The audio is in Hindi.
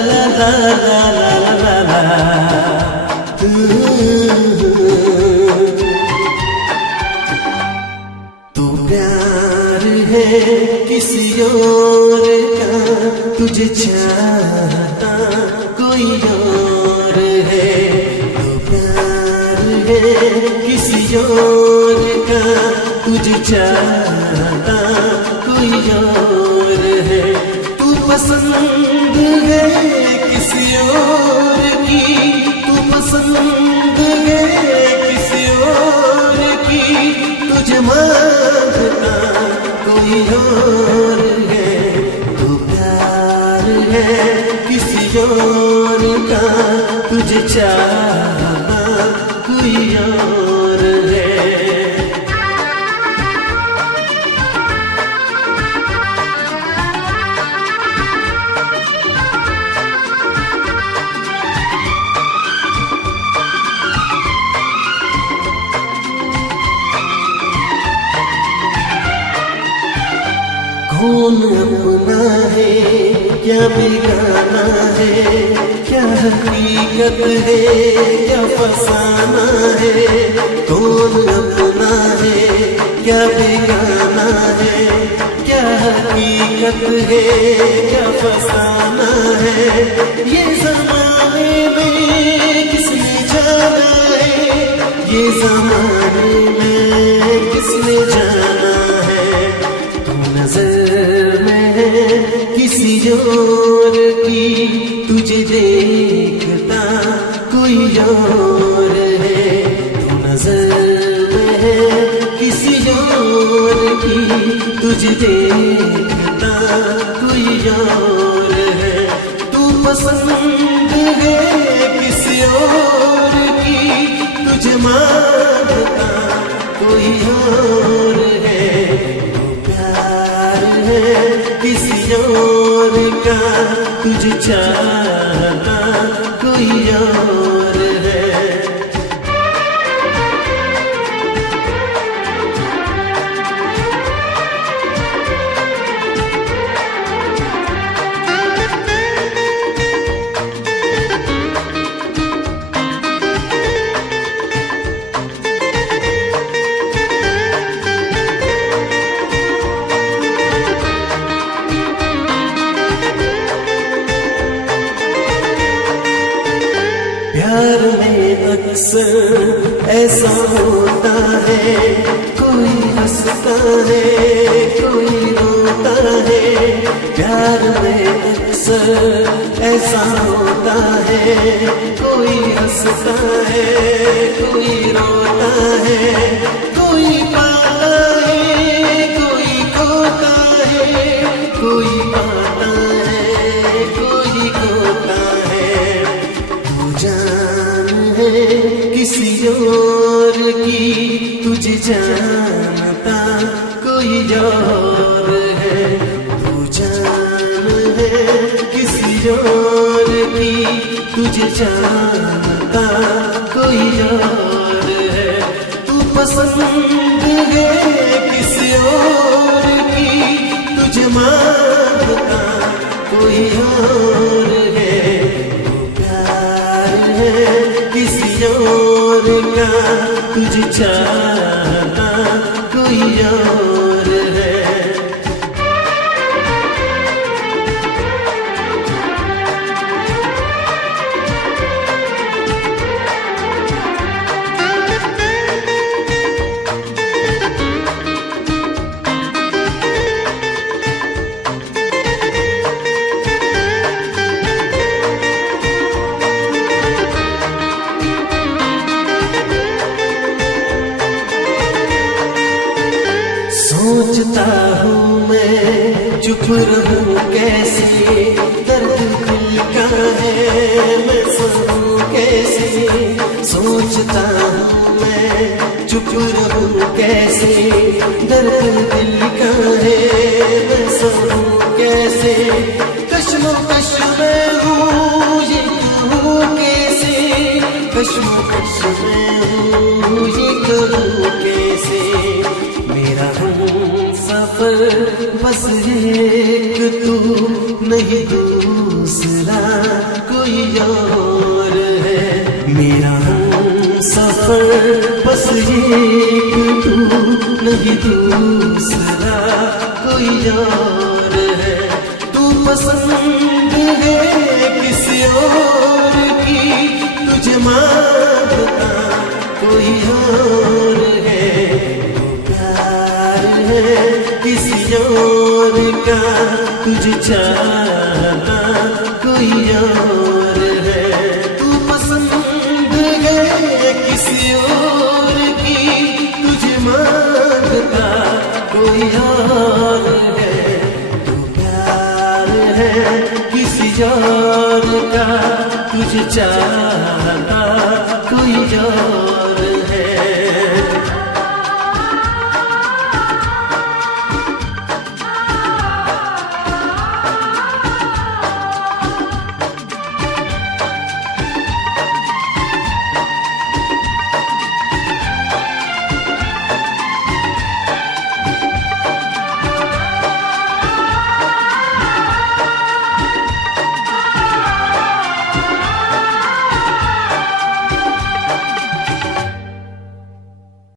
ला ला ला ला ला ला। तू प्यार है किसी और का, तुझे चाहता कोई और है। तू प्यार है किसी और का, तुझे चाहता कोई और है। तू पसंद है किसी और की, तू पसंद है किसी और की, तुझे मांगता कोई और है। तू प्यार है किसी और का, तुझे चाहता कोई और है। कौन अपना है क्या बेगाना है, क्या हकीकत है क्या फसाना है। कौन अपना है क्या बेगाना है, क्या हकीकत है क्या फसाना है। ये ज़माने में किसने जाना है, ये ज़माने में किसने जाना है। तू नजर में है किसी और की, तुझे देखता कोई और है। तू नजर में है किसी और की, तुझे देखता कोई और है। तू पसंद है किसी और की, तुझे मांगता कोई और है। तू प्यार है किसी और का, तुझे चाहता कोई और है। प्यार में अक्सर ऐसा होता है, कोई हंसता है कोई रोता है। प्यार में अक्सर ऐसा होता है, कोई हंसता है कोई रोता है। कोई पाता है कोई खोता है, कोई पाता है कोई खोता है। जान है किसी और की, तुझे जानता कोई और है। तू जान है किसी और की, तुझे जानता कोई और है। तू पसंद है किसी और की, तुझे मांगता कोई और है। किसी और का, तुझे चाहता कोई और है। सोचता हूँ मैं चुप रहूँ कैसे, दर्द दिल का है मैं सहूँ कैसे। सोचता हूँ मैं चुप रहूँ कैसे, दर्द दिल का है मैं सहूँ कैसे। कश्मकश में हूँ ये कहूँ कैसे, कश्मकश में हूँ ये कहूँ कैसे। मेरा सफर बस एक तू नहीं दूसरा कोई और है। मेरा सफर बस एक तू नहीं दूसरा कोई और है। तू पसंद है किसी और की, तुझे मांगता कोई और है। तू प्यार है किसी और का, तुझे चाहता कोई और है। तू पसंद है किसी और की, तुझे मांगता कोई और है। तू प्यार है किसी और का, तुझे चाहता कोई और